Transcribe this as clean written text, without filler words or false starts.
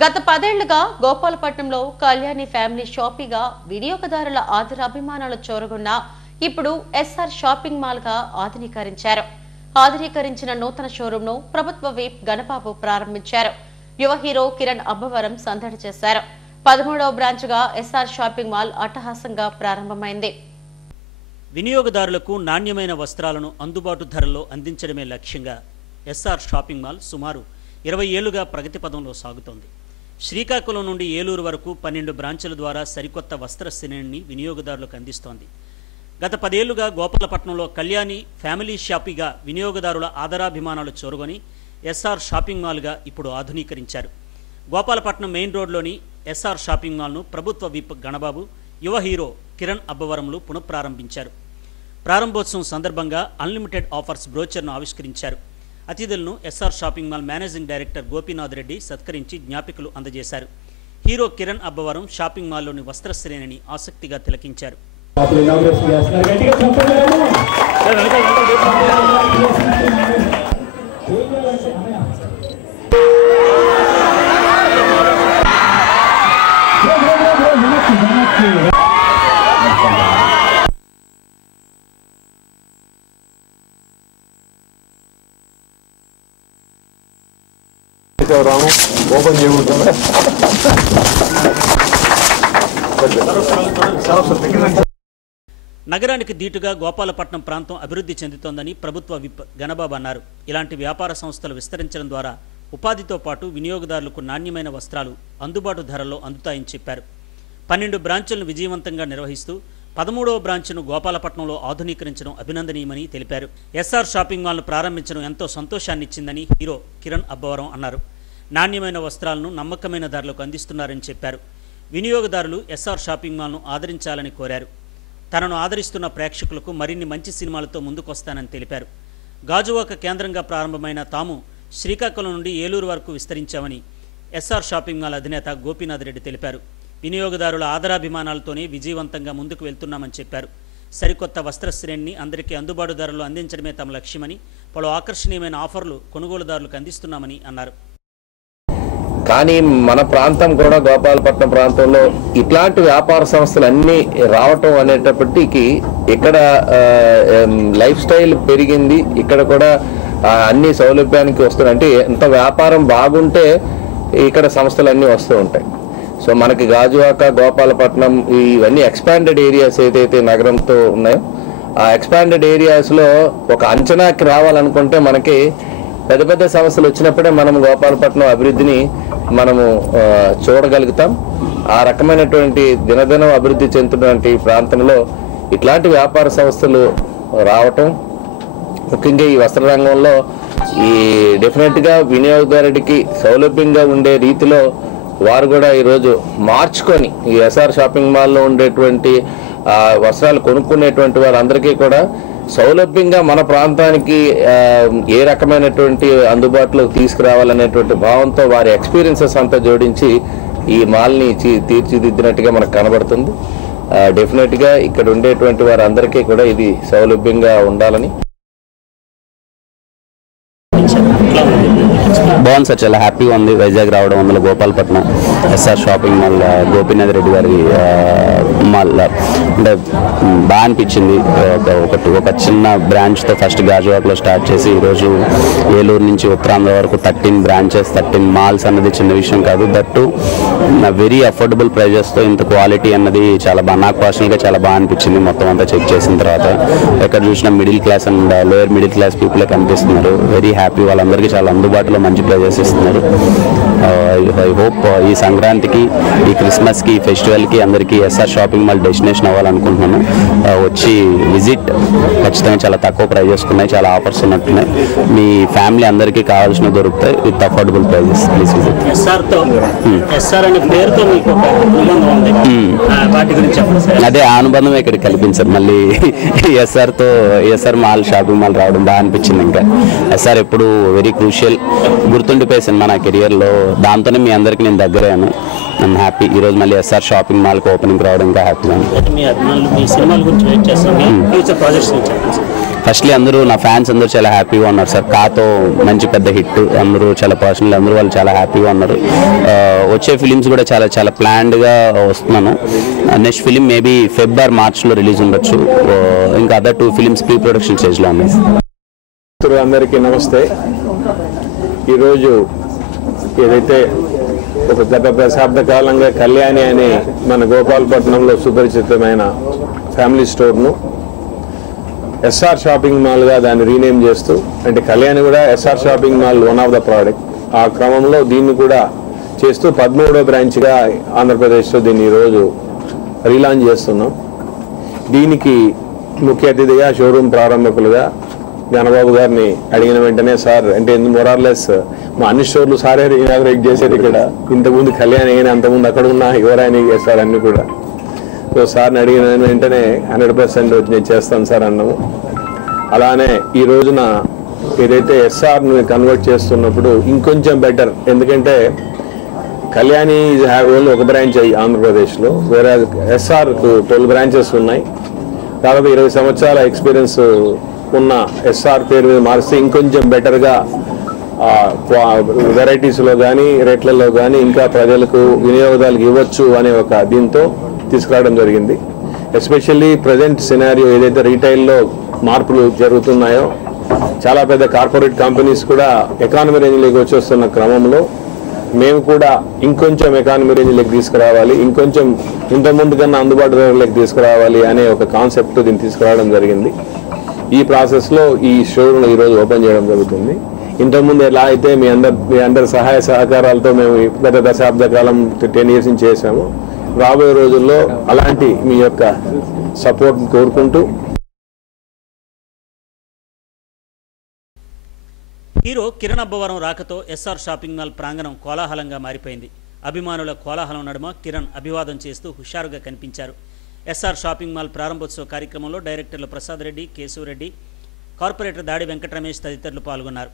గత 10 ఏళ్లుగా గోపాలపట్నంలో కళ్యాణి ఫ్యామిలీ షాపింగ్గా వినియోగదారుల ఆదరాభిమానాలు చోరగొన్న ఇప్పుడు ఎస్ఆర్ షాపింగ్ మాల్ గా ఆధునీకరించారు. ఆధునీకరించిన నూతన షోరూమ్ ను ప్రభుత్వ విప్ గణబాబు ప్రారంభించారు. యువ హీరో కిరణ్ అబ్బవరం సందడి చేశారు. 13వ బ్రాంచ్ గా ఎస్ఆర్ షాపింగ్ మాల్ అట్టహాసంగా ప్రారంభమైంది. వినియోగదారులకు నాణ్యమైన వస్త్రాలను అందుబాటు ధరల్లో అందించడమే లక్ష్యంగా ఎస్ఆర్ షాపింగ్ మాల్ సుమారు 20 ఏళ్లుగా ప్రగతి పదంలో సాగుతోంది. శ్రీకాకుళం నుండి ఏలూరు వరకు 12 బ్రాంచుల ద్వారా సరికొత్త వస్త్ర శ్రేణిని వినియోగదారులకు అందిస్తోంది. గత 10 ఏళ్లుగా గోపాలపట్నంలో కళ్యాణి ఫ్యామిలీ షాపింగ్గా వినియోగదారుల ఆదరాభిమానాలు చోరుకొని ఎస్ఆర్ షాపింగ్ మాల్గా ఇప్పుడు ఆధునీకరించారు. గోపాలపట్నం మెయిన్ రోడ్లోని ఎస్ఆర్ షాపింగ్ మాల్ను ప్రభుత్వ విప్ గణబాబు, యువ హీరో కిరణ్ అబ్బవరంలు పునఃప్రారంభించారు. ప్రారంభోత్సవం సందర్భంగా అన్లిమిటెడ్ ఆఫర్స్ బ్రోచర్ను ఆవిష్కరించారు. అతిథులను SR shopping mall managing director Gopinath Reddy సత్కరించి జ్ఞాపికలు అందజేశారు. హీరో కిరణ్ అబ్బవరం షాపింగ్ మాల్లోని వస్త్ర శ్రేణిని ఆసక్తిగా తిలకించారు. ఓపెన్ చేయకుండా నగరానికి దీటుగా గోపాలపట్నం ప్రాంతం అభివృద్ధి చెందుతోందని ప్రభుత్వ విప్ గణబాబు అన్నారు. ఇలాంటి వ్యాపార సంస్థలు విస్తరించడం ద్వారా ఉపాధితో పాటు వినియోగదారులకు నాణ్యమైన వస్త్రాలు అందుబాటు ధరల్లో అందుతాయని చెప్పారు. 12 బ్రాంచులను విజయవంతంగా నిర్వహిస్తూ 13వ బ్రాంచ్ను గోపాలపట్నంలో ఆధునీకరించడం అభినందనీయమని తెలిపారు. ఎస్ఆర్ షాపింగ్ మాల్ను ప్రారంభించడం ఎంతో సంతోషాన్నిచ్చిందని హీరో కిరణ్ అబ్బవరం అన్నారు. నాణ్యమైన వస్త్రాలను నమ్మకమైన ధరలకు అందిస్తున్నారని చెప్పారు. వినియోగదారులు ఎస్ఆర్ షాపింగ్ మాల్ను ఆదరించాలని కోరారు. తనను ఆదరిస్తున్న ప్రేక్షకులకు మరిన్ని మంచి సినిమాలతో ముందుకొస్తానని తెలిపారు. గాజువాక కేంద్రంగా ప్రారంభమైన తాము శ్రీకాకుళం నుండి ఏలూరు వరకు విస్తరించామని ఎస్ఆర్ షాపింగ్ మాల్ అధినేత గోపీనాథ్ రెడ్డి తెలిపారు. వినియోగదారుల ఆదరాభిమానాలతోనే విజయవంతంగా ముందుకు వెళ్తున్నామని చెప్పారు. సరికొత్త వస్త్ర శ్రేణిని అందరికీ అందుబాటు ధరల్లో అందించడమే తమ లక్ష్యమని, పలు ఆకర్షణీయమైన ఆఫర్లు కొనుగోలుదారులకు అందిస్తున్నామని అన్నారు. కానీ మన ప్రాంతం కూడా గోపాలపట్నం ప్రాంతంలో ఇట్లాంటి వ్యాపార సంస్థలు అన్నీ రావటం అనేటప్పటికీ ఇక్కడ లైఫ్ స్టైల్ పెరిగింది. ఇక్కడ కూడా అన్ని సౌలభ్యానికి వస్తున్నాయి. అంటే ఎంత వ్యాపారం బాగుంటే ఇక్కడ సంస్థలు అన్నీ వస్తూ ఉంటాయి. సో మనకి గాజువాక, గోపాలపట్నం ఇవన్నీ ఎక్స్పాండెడ్ ఏరియాస్ ఏదైతే నగరంతో ఉన్నాయో ఆ ఎక్స్పాండెడ్ ఏరియాస్లో ఒక అంచనాకి రావాలనుకుంటే మనకి పెద్ద పెద్ద సమస్యలు వచ్చినప్పుడే మనం గోపాలపట్నం అభివృద్ధిని మనము చూడగలుగుతాం. ఆ రకమైనటువంటి దినదినం అభివృద్ధి చెందుతున్నటువంటి ప్రాంతంలో ఇట్లాంటి వ్యాపార సంస్థలు రావటం, ముఖ్యంగా ఈ వస్త్ర రంగంలో ఈ డెఫినెట్గా వినియోగదారుడికి సౌలభ్యంగా ఉండే రీతిలో వారు కూడా ఈరోజు మార్చుకొని ఈ ఎస్ఆర్ షాపింగ్ మాల్లో ఉండేటువంటి వస్త్రాలు కొనుక్కునేటువంటి వారందరికీ కూడా సౌలభ్యంగా మన ప్రాంతానికి ఏ రకమైనటువంటి అందుబాటులోకి తీసుకురావాలనేటువంటి భావంతో వారి ఎక్స్పీరియన్సెస్ అంతా జోడించి ఈ మాల్ని తీర్చిదిద్దినట్టుగా మనకు కనబడుతుంది. డెఫినెట్గా ఇక్కడ ఉండేటువంటి వారందరికీ కూడా ఇది సౌలభ్యంగా ఉండాలని. బాగుంది సార్, చాలా హ్యాపీగా ఉంది వైజాగ్ రావడం. అందులో Gopalapatnam SR shopping mall Gopinath Reddy గారి మాల్ అంటే బాగా అనిపించింది. ఒక చిన్న బ్రాంచ్తో ఫస్ట్ గాజువాకలో స్టార్ట్ చేసి ఈరోజు ఏలూరు నుంచి ఉత్తరాంధ్ర వరకు 13 బ్రాంచెస్, 13 మాల్స్ అన్నది చిన్న విషయం కాదు. దట్టు వెరీ అఫోర్డబుల్ ప్రైజెస్తో ఇంత క్వాలిటీ అన్నది చాలా బాగా, నాకు పర్సనల్గా చాలా బాగా అనిపించింది. మొత్తం అంతా చెక్ చేసిన తర్వాత ఎక్కడ చూసినా middle class and lower middle class పీపులే కనిపిస్తున్నారు. Very happy. వాళ్ళందరికీ చాలా అందుబాటులో మంచి ప్రైజెస్ ఇస్తున్నారు. ఐ హోప్ ఈ సంక్రాంతికి, ఈ క్రిస్మస్కి, ఈ ఫెస్టివల్కి అందరికీ ఎస్ఆర్ షాపింగ్ మాల్ డెస్టినేషన్ అవ్వాలనుకుంటున్నాను. వచ్చి విజిట్ ఖచ్చితంగా. చాలా తక్కువ ప్రైజెస్ ఉన్నాయి, చాలా ఆఫర్స్ ఉన్నట్టున్నాయి. మీ ఫ్యామిలీ అందరికీ కావాల్సినవి దొరుకుతాయి with affordable prices. Please visit. అదే ఆ అనుబంధం ఇక్కడ కల్పించారు. మళ్ళీ ఎస్ఆర్ మాల్ షాపింగ్ మాల్ రావడం బాగా అనిపించింది. ఇంకా ఎస్ఆర్ ఎప్పుడు వెరీ క్రూషియల్, గుర్తుండిపోయే సినిమా నా కెరియర్లో. దాంతోనే మీ అందరికీ నేను దగ్గరయ్యాను. I'm happy. ఈరోజు మళ్ళీ ఎస్ఆర్ షాపింగ్ మాల్కి ఓపెనింగ్ రావడం ఇంకా హ్యాపీగా ఉంది. ఫస్ట్లీ అందరూ నా ఫ్యాన్స్ అందరూ చాలా హ్యాపీగా ఉన్నారు సార్. కాతో మంచి పెద్ద హిట్, అందరూ చాలా పర్సనల్, అందరూ వాళ్ళు చాలా హ్యాపీగా ఉన్నారు. వచ్చే ఫిలిమ్స్ కూడా చాలా చాలా ప్లాన్డ్గా వస్తున్నాను. నెక్స్ట్ ఫిలిం మేబీ ఫెబ్రవరి మార్చ్లో రిలీజ్ ఉండొచ్చు. ఇంకా అదర్ 2 ఫిలిమ్స్ ప్రీ ప్రొడక్షన్ స్టేజ్లో ఉన్నాయి. అందరికీ నమస్తే. ఈరోజు ఏదైతే ఒక గత దశాబ్ద కాలంగా కళ్యాణి అనే మన గోపాలపట్నంలో సుపరిచితమైన ఫ్యామిలీ స్టోర్ను ఎస్ఆర్ షాపింగ్ మాల్గా దాన్ని రీనేమ్ చేస్తూ, అంటే కళ్యాణి కూడా SR shopping mall one of the product, ఆ క్రమంలో దీన్ని కూడా చేస్తూ 13వ బ్రాంచ్గా ఆంధ్రప్రదేశ్లో దీన్ని ఈరోజు రీలాంచ్ చేస్తున్నాం. దీనికి ముఖ్య అతిథిగా షోరూమ్ ప్రారంభకులుగా గణబాబు గారిని అడిగిన వెంటనే, సార్ అంటే మొరార్లెస్ మా అన్ని స్టోర్లు సారే ఇనాగ్రేట్ చేశారు ఇక్కడ, ఇంతకుముందు కళ్యాణి అయినా అంతకుముందు అక్కడ ఉన్న ఎవరైనా చేస్తారు అన్ని కూడా. సో సార్ని అడిగిన వెంటనే 100% వచ్చి నేను చేస్తాను సార్ అన్నాము. అలానే ఈ రోజున ఏదైతే ఎస్ఆర్ని కన్వర్ట్ చేస్తున్నప్పుడు ఇంకొంచెం బెటర్, ఎందుకంటే కళ్యాణి ఓన్లీ ఒక బ్రాంచ్ అయ్యి ఆంధ్రప్రదేశ్లో, వేరే ఎస్ఆర్కు 12 బ్రాంచెస్ ఉన్నాయి. దాదాపు 20 సంవత్సరాల ఎక్స్పీరియన్స్ ఉన్న ఎస్ఆర్ పేరు మీద మారిస్తే ఇంకొంచెం బెటర్గా వెరైటీస్లో కానీ రేట్లలో కానీ ఇంకా ప్రజలకు వినియోగదారులకు ఇవ్వచ్చు అనే ఒక దీంతో తీసుకురావడం జరిగింది. ఎస్పెషల్లీ ప్రజెంట్ సినారియో ఏదైతే రీటైల్లో మార్పులు జరుగుతున్నాయో, చాలా పెద్ద కార్పొరేట్ కంపెనీస్ కూడా ఎకానమీ రేంజ్లోకి వచ్చేస్తున్న క్రమంలో మేము కూడా ఇంకొంచెం ఎకానమీ రేంజ్లోకి తీసుకురావాలి, ఇంకొంచెం ఇంతకుముందు కన్నా అందుబాటు ధరలోకి తీసుకురావాలి అనే ఒక కాన్సెప్ట్ దీన్ని తీసుకురావడం జరిగింది. ఈ ప్రాసెస్లో ఈ షోరూమ్ ఈరోజు ఓపెన్ చేయడం జరుగుతుంది. ఇంతకుముందు ఎలా అయితే మీ అందరి సహాయ సహకారాలతో మేము గత దశాబ్ద కాలం 10 years నుంచి చేసాము, రాబోయే రోజుల్లో అలాంటి మీ యొక్క సపోర్ట్ కోరుకుంటూ. హీరో కిరణ్ అబ్బవరం రాకతో ఎస్ఆర్ షాపింగ్ మాల్ ప్రాంగణం కోలాహలంగా మారిపోయింది. అభిమానుల కోలాహలం నడుమ కిరణ్ అభివాదం చేస్తూ హుషారుగా కనిపించారు. ఎస్ఆర్ షాపింగ్ మాల్ ప్రారంభోత్సవ కార్యక్రమంలో డైరెక్టర్లు ప్రసాద్ రెడ్డి, కేశవరెడ్డి, కార్పొరేటర్ దాడి వెంకటరమేష్ తదితరులు పాల్గొన్నారు.